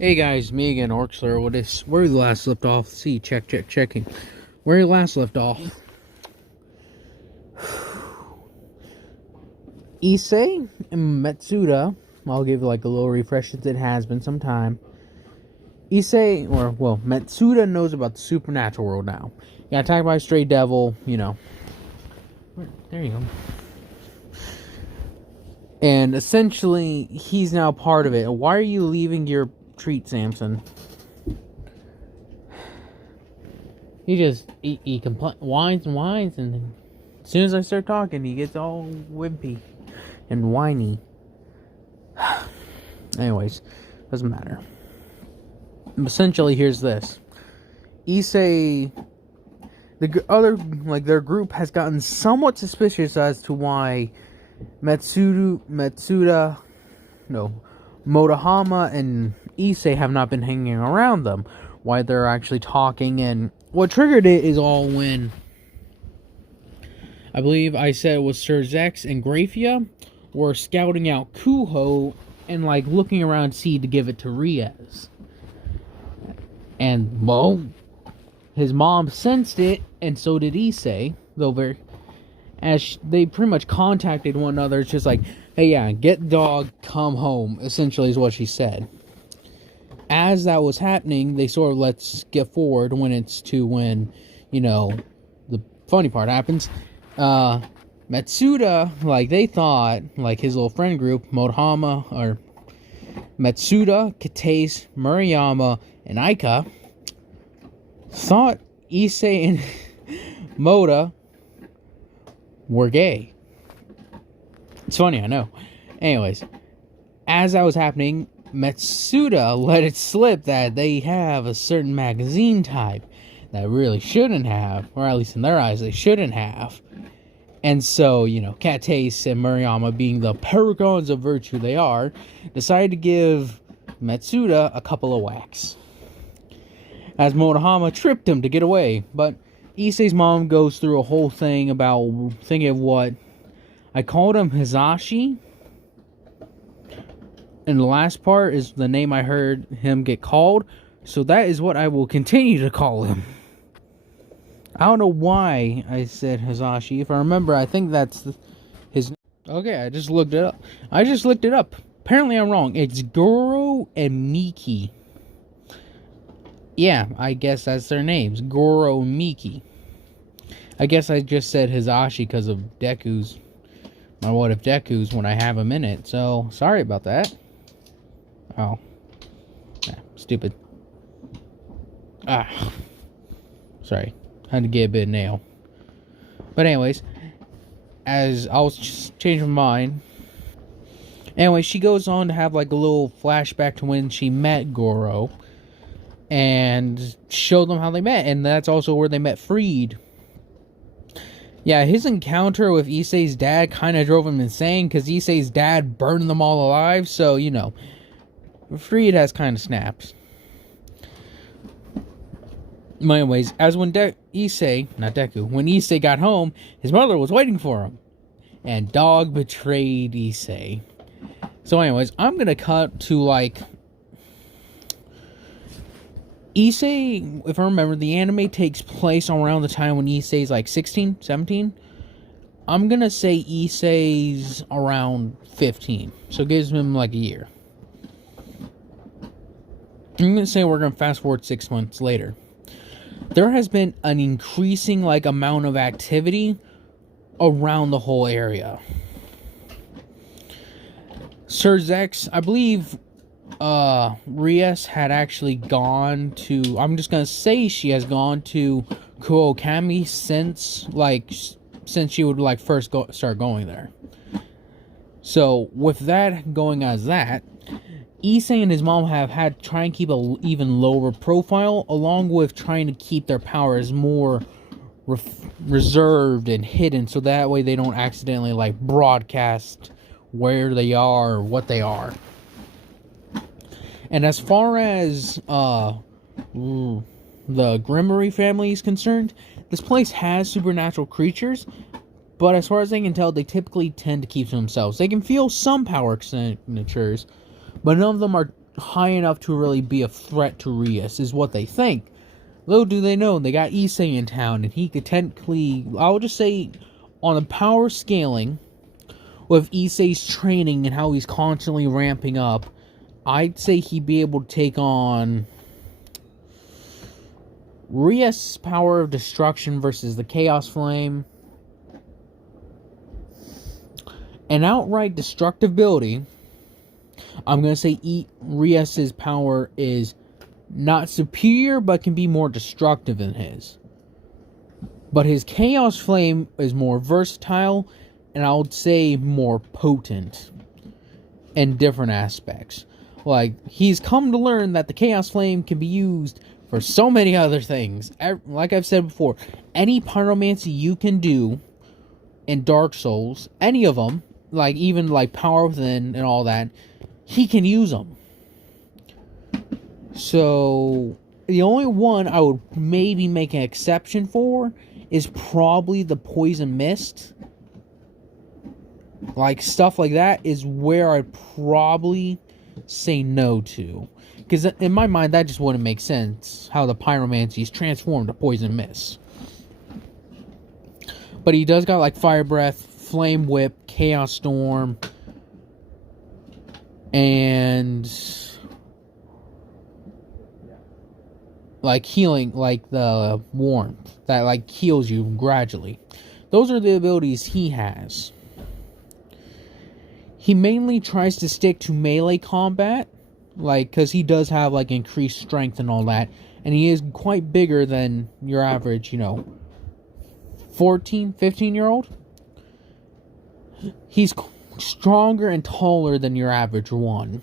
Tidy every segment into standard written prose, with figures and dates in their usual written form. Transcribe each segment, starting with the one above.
Hey guys, me again, Orkslayer. What is where we last left off? See, checking. Where we last left off. Issei and Matsuda. I'll give like a little refresh since it has been some time. Matsuda knows about the supernatural world now. He got attacked by a stray devil, There you go. And essentially, he's now part of it. Why are you leaving your treat, Samson? He whines and whines, and as soon as I start talking, he gets all wimpy and whiny. Anyways, doesn't matter. Essentially, here's this: Issei, their group has gotten somewhat suspicious as to why Motohama and Issei have not been hanging around them. Why they're actually talking, and what triggered it is all when I believe I said it was Sir Zex and Grafia were scouting out Kuho and like looking around to see to give it to Riez. And his mom sensed it, and so did Issei, though they pretty much contacted one another. It's just like, hey, yeah, get dog, come home, essentially is what she said. As that was happening, they sort of let's get forward when the funny part happens. Matsuda, like they thought, like his little friend group, Motohama, or Matsuda, Katase, Murayama, and Aika, thought Issei and Moda were gay. It's funny, I know. Anyways, as that was happening, Matsuda let it slip that they have a certain magazine type that really shouldn't have, or at least in their eyes, they shouldn't have. And so, Katase and Murayama, being the paragons of virtue they are, decided to give Matsuda a couple of whacks. As Motohama tripped him to get away, but Issei's mom goes through a whole thing about thinking of what I called him Hizashi. And the last part is the name I heard him get called, so that is what I will continue to call him. I don't know why I said Hizashi. If I remember, I think that's his name. Okay, I just looked it up. Apparently I'm wrong. It's Goro and Miki. Yeah, I guess that's their names. Goro and Miki. I guess I just said Hizashi because of Deku's. My what if Deku's when I have him in it. So, sorry about that. Oh. Stupid. Sorry. Had to get a bit of nail. But anyways, as I was just changing my mind. Anyway, she goes on to have like a little flashback to when she met Goro. And showed them how they met. And that's also where they met Freed. Yeah, his encounter with Issei's dad kind of drove him insane. Because Issei's dad burned them all alive. So, Freed has kind of snaps. But anyways, as when Issei got home, his mother was waiting for him. And dog betrayed Issei. So anyways, I'm going to cut to like Issei, if I remember, the anime takes place around the time when Issei's like 16, 17. I'm going to say Issei's around 15. So it gives him like a year. I'm going to say we're going to fast forward 6 months later. There has been an increasing like amount of activity around the whole area. Sir Zex, I believe Rias had actually gone to, I'm just going to say she has gone to Kuokami since she would like first start going there. So with that going as that, Issei and his mom have had to try and keep an even lower profile, along with trying to keep their powers more reserved and hidden, so that way they don't accidentally like broadcast where they are or what they are. And as far as the Gremory family is concerned, this place has supernatural creatures, but as far as I can tell, they typically tend to keep to themselves. They can feel some power signatures, but none of them are high enough to really be a threat to Rias, is what they think. Little do they know, they got Issei in town, and he could technically, I would just say, on a power scaling, with Issei's training and how he's constantly ramping up, I'd say he'd be able to take on Rias' power of destruction versus the Chaos Flame. And outright destructibility, I'm going to say Rias' power is not superior, but can be more destructive than his. But his Chaos Flame is more versatile, and I would say more potent in different aspects. Like, he's come to learn that the Chaos Flame can be used for so many other things. Like I've said before, any pyromancy you can do in Dark Souls, any of them, like even like Power Within and all that, he can use them. So, the only one I would maybe make an exception for is probably the Poison Mist. Like, stuff like that is where I'd probably say no to. Because in my mind, that just wouldn't make sense, how the Pyromancy is transformed to Poison Mist. But he does got, like, Fire Breath, Flame Whip, Chaos Storm, and like healing, like the warmth that like heals you gradually. Those are the abilities he has. He mainly tries to stick to melee combat, like, because he does have like increased strength and all that, and he is quite bigger than your average, 14, 15-year-old. He's stronger and taller than your average one.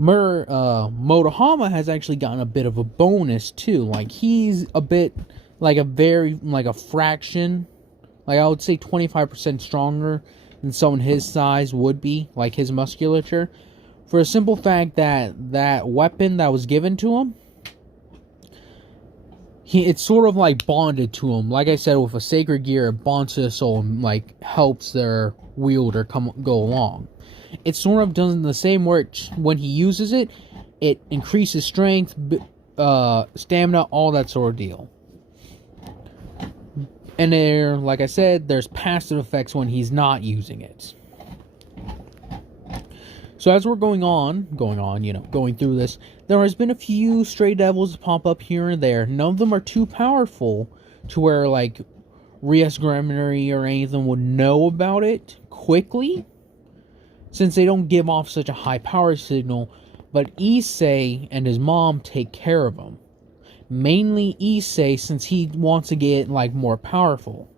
Motohama has actually gotten a bit of a bonus too. Like, he's a bit like a fraction, like I would say 25% stronger than someone his size would be, like his musculature, for a simple fact that weapon that was given to him, it's sort of like bonded to him. Like I said, with a sacred gear, it bonds to the soul and like helps their wielder go along. It sort of does in the same way when he uses it. It increases strength, stamina, all that sort of deal. And there, like I said, there's passive effects when he's not using it. So as we're going through this, there has been a few stray devils pop up here and there. None of them are too powerful to where, like, Rias gremory or any of them would know about it quickly, since they don't give off such a high power signal. But Issei and his mom take care of him. Mainly Issei, since he wants to get, like, more powerful.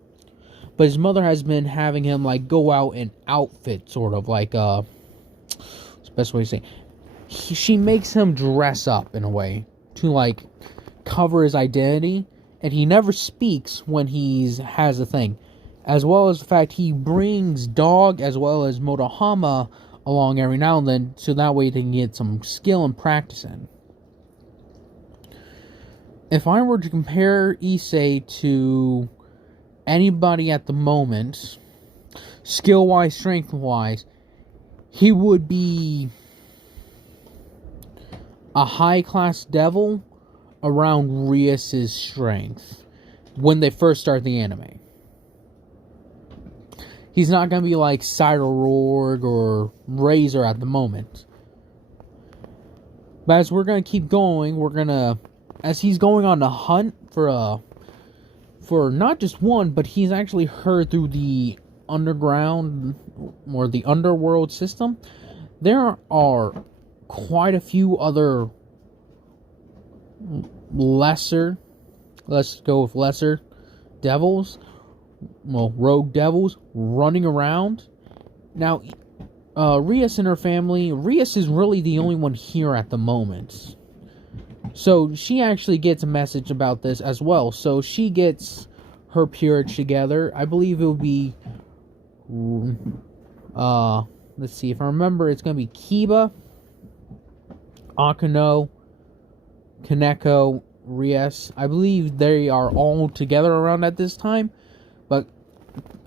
But his mother has been having him, like, go out and outfit, sort of, like, what's the best way to say? She makes him dress up, in a way, to, like, cover his identity. And he never speaks when he has a thing. As well as the fact he brings Dog as well as Motohama along every now and then, so that way they can get some skill and practice in. If I were to compare Issei to anybody at the moment, skill-wise, strength-wise, he would be a high-class devil around Rias' strength when they first start the anime. He's not going to be like Cyberorg or Razor at the moment. But as we're going to keep going, as he's going on the hunt for not just one, but he's actually heard through the underground or the underworld system, there are quite a few other lesser devils, rogue devils running around. Now, Rias and her family, Rias is really the only one here at the moment. So she actually gets a message about this as well. So she gets her purge together. I believe it will be, let's see, if I remember, it's going to be Kiba, Akano, Kaneko, Rias. I believe they are all together around at this time. But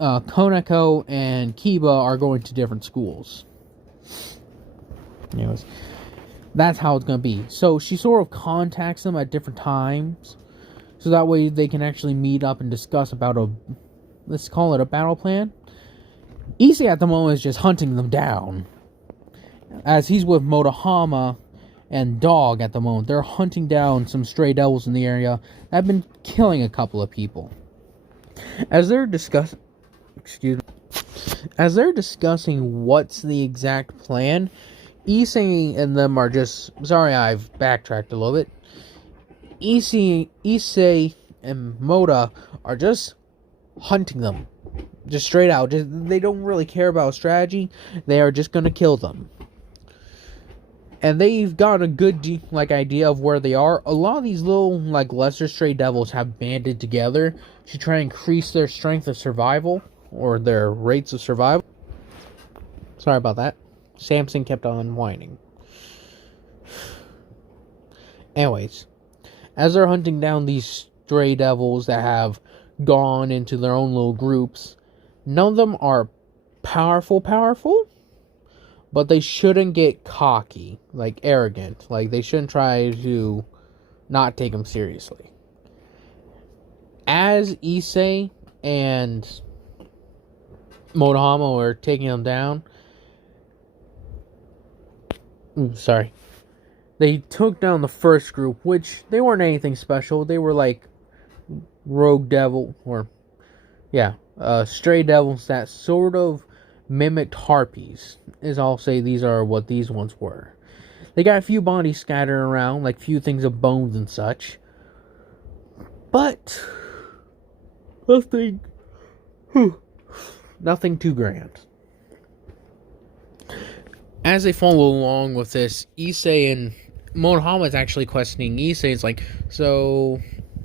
Koneko and Kiba are going to different schools. Anyways, That's how it's going to be. So she sort of contacts them at different times, so that way they can actually meet up and discuss about let's call it a battle plan. Issei at the moment is just hunting them down, as he's with Motohama and Dog at the moment. They're hunting down some stray devils in the area that have been killing a couple of people. As they're discussing what's the exact plan, Issei and them are just... Sorry, I've backtracked a little bit. Issei and Moda are just hunting them. Just straight out. They don't really care about strategy. They are just going to kill them. And they've got a good idea of where they are. A lot of these little lesser stray devils have banded together to try and increase their strength of survival, or their rates of survival. Sorry about that. Samson kept on whining. Anyways, as they're hunting down these stray devils that have gone into their own little groups, none of them are powerful, but they shouldn't get cocky, arrogant. They shouldn't try to not take them seriously. As Issei and Motohama were taking them down, they took down the first group, which they weren't anything special. They were rogue devil, stray devils that sort of mimicked harpies, as I'll say these are what these ones were. They got a few bodies scattered around, few things of bones and such. But nothing too grand. As they follow along with this, Issei and Motohama is actually questioning Issei. It's so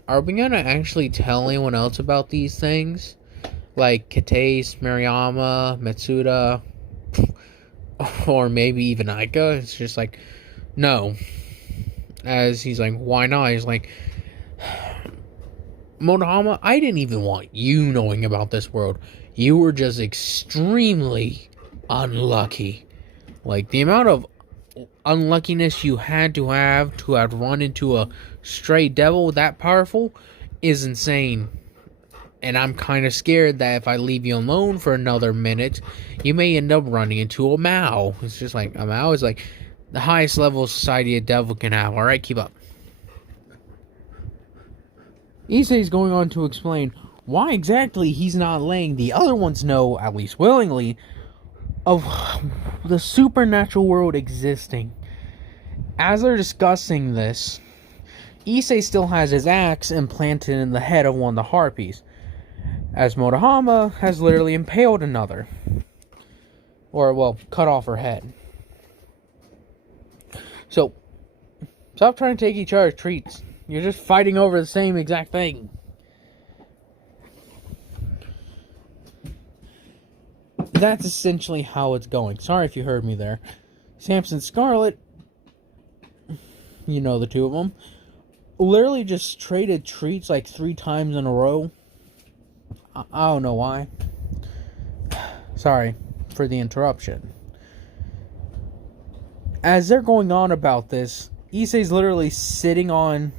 are we gonna actually tell anyone else about these things? Kitase, Mariyama, Matsuda, or maybe even Aika. It's just no. As he's why not? He's Motohama, I didn't even want you knowing about this world. You were just extremely unlucky. The amount of unluckiness you had to have run into a stray devil that powerful is insane. And I'm kind of scared that if I leave you alone for another minute, you may end up running into a Mao. It's just a Mao is the highest level of society a devil can have. Alright, keep up. Issei's going on to explain why exactly he's not letting the other ones know, at least willingly, of the supernatural world existing. As they're discussing this, Issei still has his axe implanted in the head of one of the harpies, as Motohama has literally impaled another. Or, cut off her head. So, stop trying to take each other's treats. You're just fighting over the same exact thing. That's essentially how it's going. Sorry if you heard me there. Samson Scarlet, you know the two of them, literally just traded treats 3 times in a row. I don't know why. Sorry for the interruption. As they're going on about this, Issei's literally sitting on,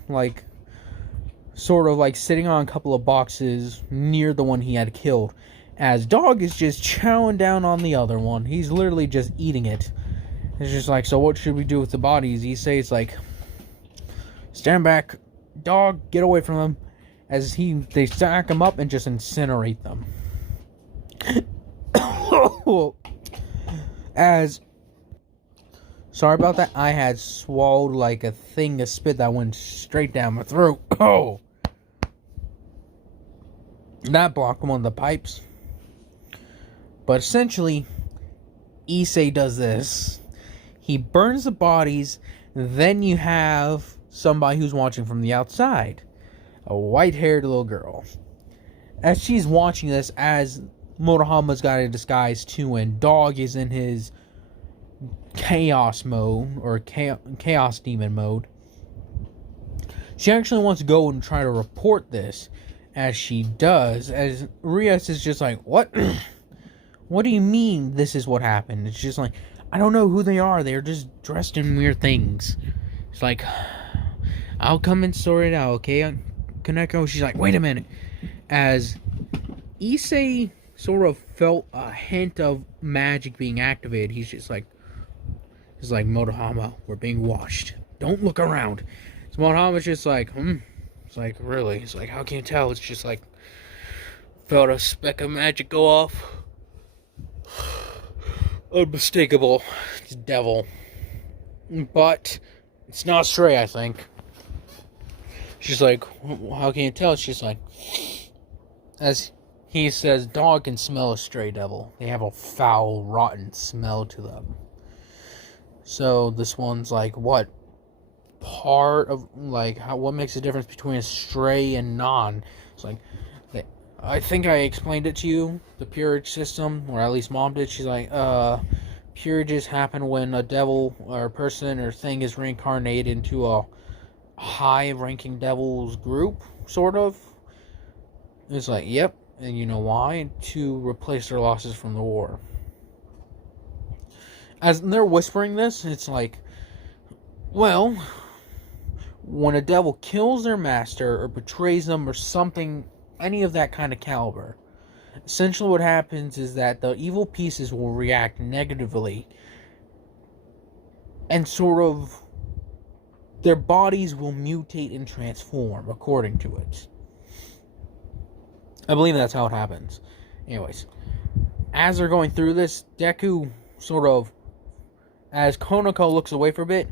sitting on a couple of boxes near the one he had killed. As Dog is just chowing down on the other one. He's literally just eating it. It's just so what should we do with the bodies? Issei's stand back. Dog, get away from them. As they stack them up and just incinerate them. Sorry about that. I had swallowed a thing of spit that went straight down my throat. Oh! That blocked one of the pipes. But essentially, Issei does this. He burns the bodies. Then you have somebody who's watching from the outside. A white-haired little girl. As she's watching this, as Motohama's got a disguise too, and Dog is in his chaos mode, or chaos demon mode, she actually wants to go and try to report this. As she does, as Rias is just what? What do you mean this is what happened? It's just I don't know who they are. They're just dressed in weird things. It's like, I'll come and sort it out, okay? Koneko, she's like, wait a minute. As issei sort of felt a hint of magic being activated, he's like, Motohama, we're being watched. Don't look around. So Motohama's just like, It's like, really? It's like, how can you tell? It's just like, felt a speck of magic go off. Unmistakable. It's devil. But it's not stray, I think. She's like, how can you tell? She's like, as he says, dog can smell a stray devil. They have a foul, rotten smell to them. So this one's like, what part of, like, what makes the difference between a stray and non? It's like, I think I explained it to you, the purge system, or at least Mom did. She's like, purges happen when a devil or person or thing is reincarnated into a high-ranking devil's group, sort of. It's like, yep, and you know why? To replace their losses from the war. As they're whispering this, it's like, well, when a devil kills their master or betrays them or something, any of that kind of caliber, essentially what happens is that the evil pieces will react negatively and sort of their bodies will mutate and transform according to it. I believe that's how it happens. Anyways, as they're going through this, Deku sort of, as Konako looks away for a bit,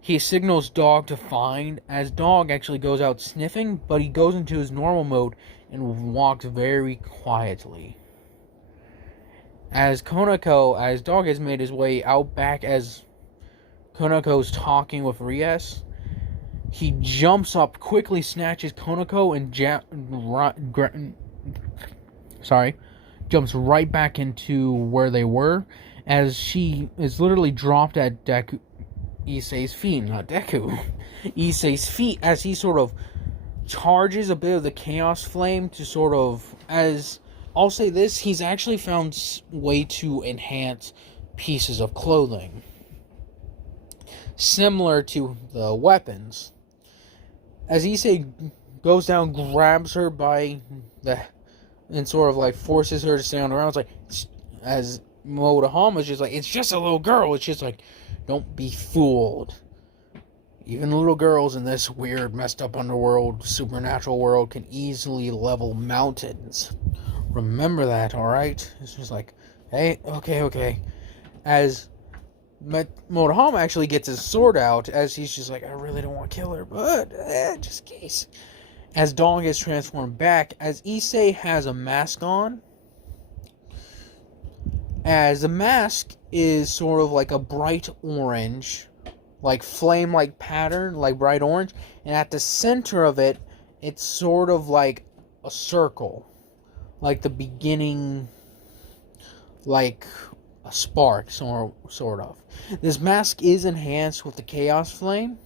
he signals Dog to find, as Dog actually goes out sniffing, but he goes into his normal mode and walks very quietly. As Dog has made his way out back, as Konako's talking with Rias, he jumps up, quickly snatches Konako, and jumps right back into where they were, as she is literally dropped at Issei's feet, not Deku. Issei's feet, as he sort of charges a bit of the Chaos Flame to sort of, as I'll say this, he's actually found a way to enhance pieces of clothing, similar to the weapons. As Issei goes down, grabs her by the, and sort of like forces her to stay on the ground. It's like, as Motohama's just like, it's just a little girl. It's just like, don't be fooled. Even little girls in this weird, messed up underworld, supernatural world can easily level mountains. Remember that, alright? It's just like, hey, okay. As Motohama actually gets his sword out, as he's just like, I really don't want to kill her, but just in case. As Dawn gets transformed back, as Issei has a mask on, as the mask is sort of like a bright orange, like flame-like pattern, like bright orange, and at the center of it, it's sort of like a circle, like the beginning, like a spark, sort of. This mask is enhanced with the Chaos Flame,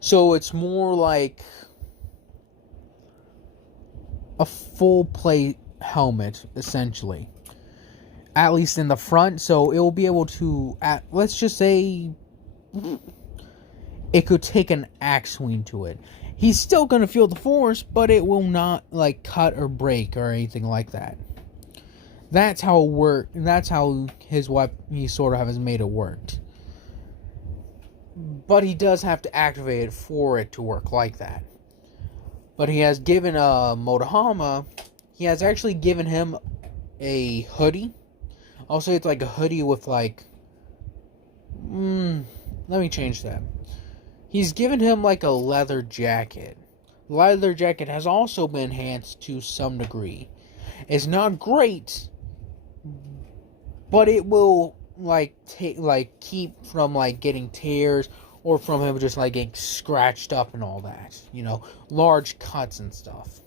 so it's more like a full plate helmet, essentially. At least in the front, so it will be able to, let's just say, it could take an axe swing to it. He's still going to feel the force, but it will not, like, cut or break or anything like that. That's how it worked. That's how his weapon, he sort of has made it work. But he does have to activate it for it to work like that. But he has given Motohama, he has actually given him a hoodie. I'll say it's like a hoodie with like, let me change that. He's given him like a leather jacket. The leather jacket has also been enhanced to some degree. It's not great, but it will like keep from like getting tears or from him just like getting scratched up and all that. You know, large cuts and stuff.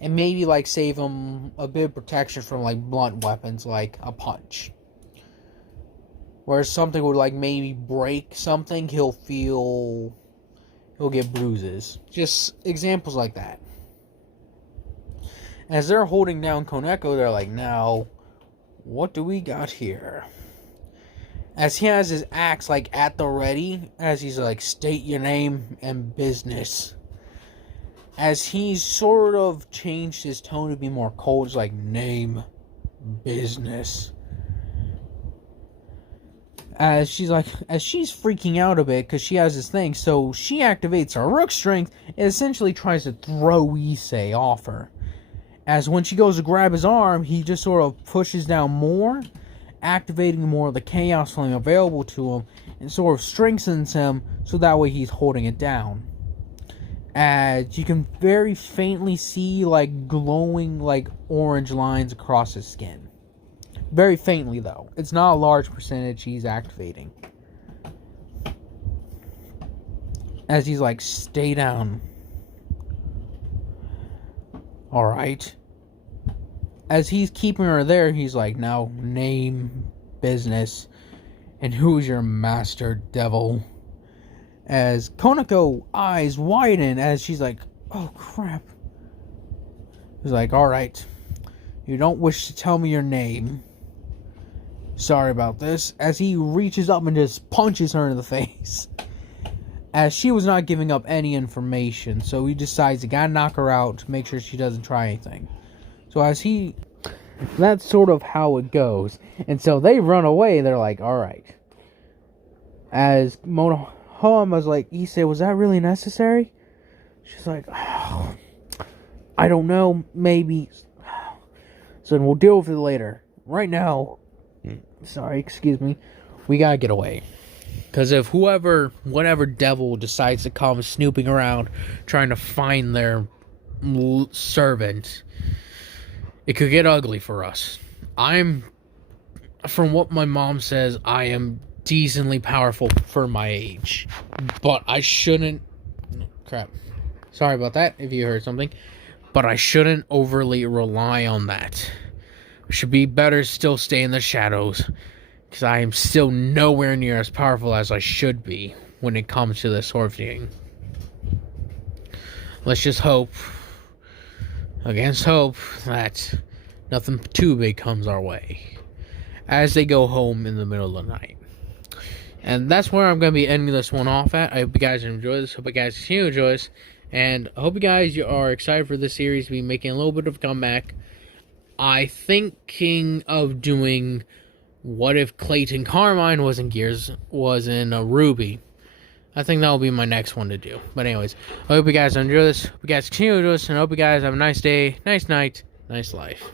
And maybe, like, save him a bit of protection from, like, blunt weapons, like a punch. Whereas something would, like, maybe break something, he'll get bruises. Just examples like that. As they're holding down Koneko, they're like, now, what do we got here? as he has his axe like at the ready, as he's like, state your name and business. As he's sort of changed his tone to be more cold, it's like, name, business. As she's freaking out a bit because she has this thing, so she activates her rook strength and essentially tries to throw Issei off her. As when she goes to grab his arm, he just sort of pushes down more, activating more of the chaos flame available to him, and sort of strengthens him so that way he's holding it down. As you can very faintly see like glowing like orange lines across his skin. Very faintly though. It's not a large percentage he's activating. As he's like, stay down. Alright. As he's keeping her there, he's like, now name, business, and who's your master devil? As Konako eyes widen as she's like, oh crap. He's like, alright. You don't wish to tell me your name. Sorry about this. As he reaches up and just punches her in the face. As she was not giving up any information, so he decides he gotta knock her out to make sure she doesn't try anything. So that's sort of how it goes. And so they run away, they're like, alright. As Monohama's like, Issei, was that really necessary? She's like, oh, I don't know, maybe. So we'll deal with it later. Right now, excuse me, we gotta get away. Because if whatever devil decides to come snooping around trying to find their servant, it could get ugly for us. From what my mom says, I am decently powerful for my age. But I shouldn't... Crap. Sorry about that if you heard something. But I shouldn't overly rely on that. I should be better still stay in the shadows. Because I am still nowhere near as powerful as I should be when it comes to this sort of thing. Let's just hope, against hope, that nothing too big comes our way. As they go home in the middle of the night. And that's where I'm going to be ending this one off at. I hope you guys enjoy this. Hope you guys continue to enjoy this. And I hope you guys are excited for this series to be making a little bit of a comeback. I'm thinking of doing... What if Clayton Carmine was in a Ruby? I think that'll be my next one to do. But anyways, I hope you guys enjoy this. Hope you guys continue to do this, and I hope you guys have a nice day, nice night, nice life.